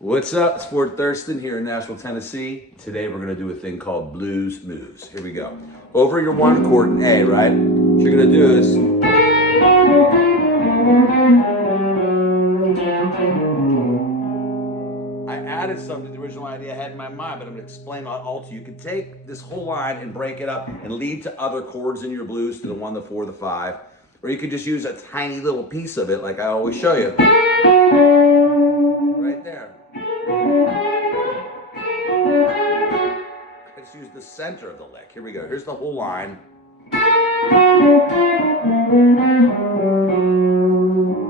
What's up? It's Ford Thurston here in Nashville, Tennessee. Today we're going to do a thing called blues moves. Here we go. Over your one chord in A, right? What you're going to do is I added some to the original idea I had in my mind, but I'm going to explain it all to you. You can take this whole line and break it up and lead to other chords in your blues, to the 1, the 4, the 5. Or you could just use a tiny little piece of it like I always show you. Right there. Let's use the center of the lick. Here we go. Here's the whole line.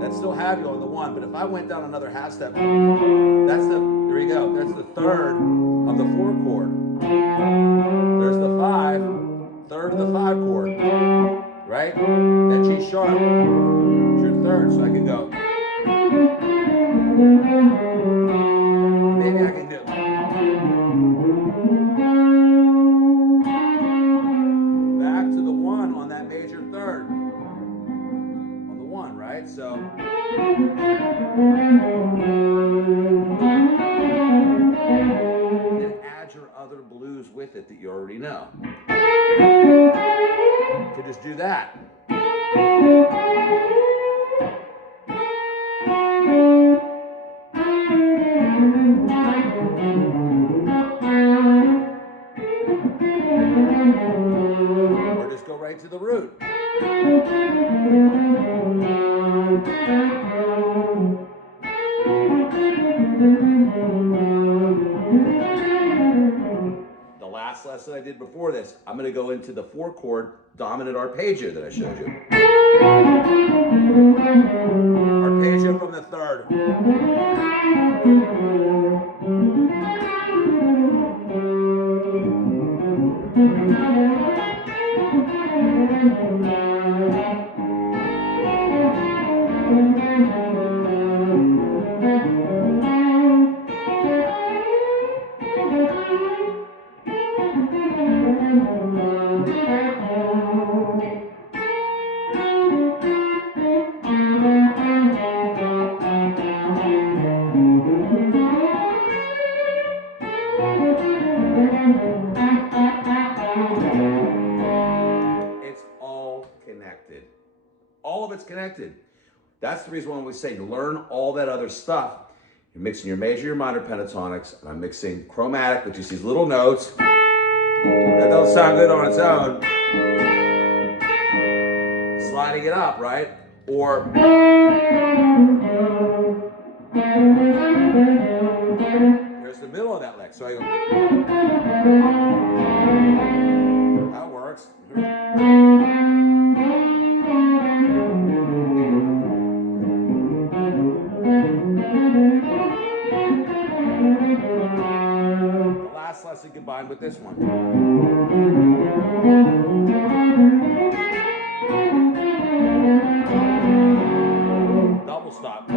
That still have you on the 1, but if I went down another half step, that's the, here we go. That's the third of the 4 chord. There's the 5, third of the 5 chord, right? That G sharp is your third, so I can go. Maybe I can do back to the 1 on that major third. On the 1, right? So then add your other blues with it that you already know. So just do that. Or just go right to the root. The last lesson I did before this, I'm going to go into the 4 chord dominant arpeggio that I showed you. Arpeggio from the 3rd. It's all connected. All of it's connected. That's the reason why we say learn all that other stuff. You're mixing your major, your minor pentatonics, and I'm mixing chromatic, which is these little notes. That don't sound good on its own. Sliding it up, right? Or there's the middle of that lick. So I go. That works. The last lesson combined with this one. Double stop.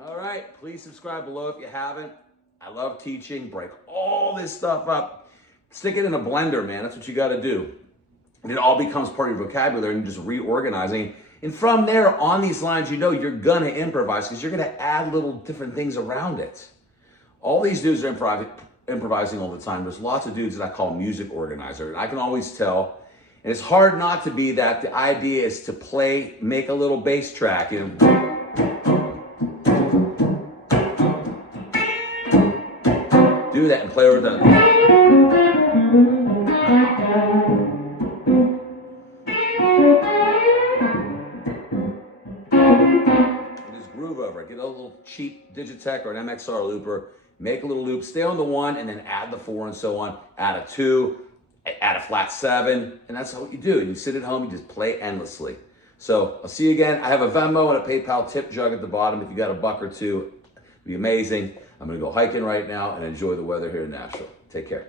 All right, please subscribe below if you haven't. I love teaching. Break all this stuff up. Stick it in a blender, man. That's what you got to do. And it all becomes part of your vocabulary and just reorganizing. And from there, on these lines, you know you're going to improvise because you're going to add little different things around it. All these dudes are improvising all the time. There's lots of dudes that I call music organizer. And I can always tell. And it's hard not to be that. The idea is to play, make a little bass track. You know, do that and play over the. Just groove over it. Get a little cheap Digitech or an MXR looper. Make a little loop. Stay on the 1 and then add the 4 and so on. Add a 2. Add a flat 7. And that's what you do. You sit at home. You just play endlessly. So I'll see you again. I have a Venmo and a PayPal tip jug at the bottom. If you got a buck or two, it'd be amazing. I'm going to go hiking right now and enjoy the weather here in Nashville. Take care.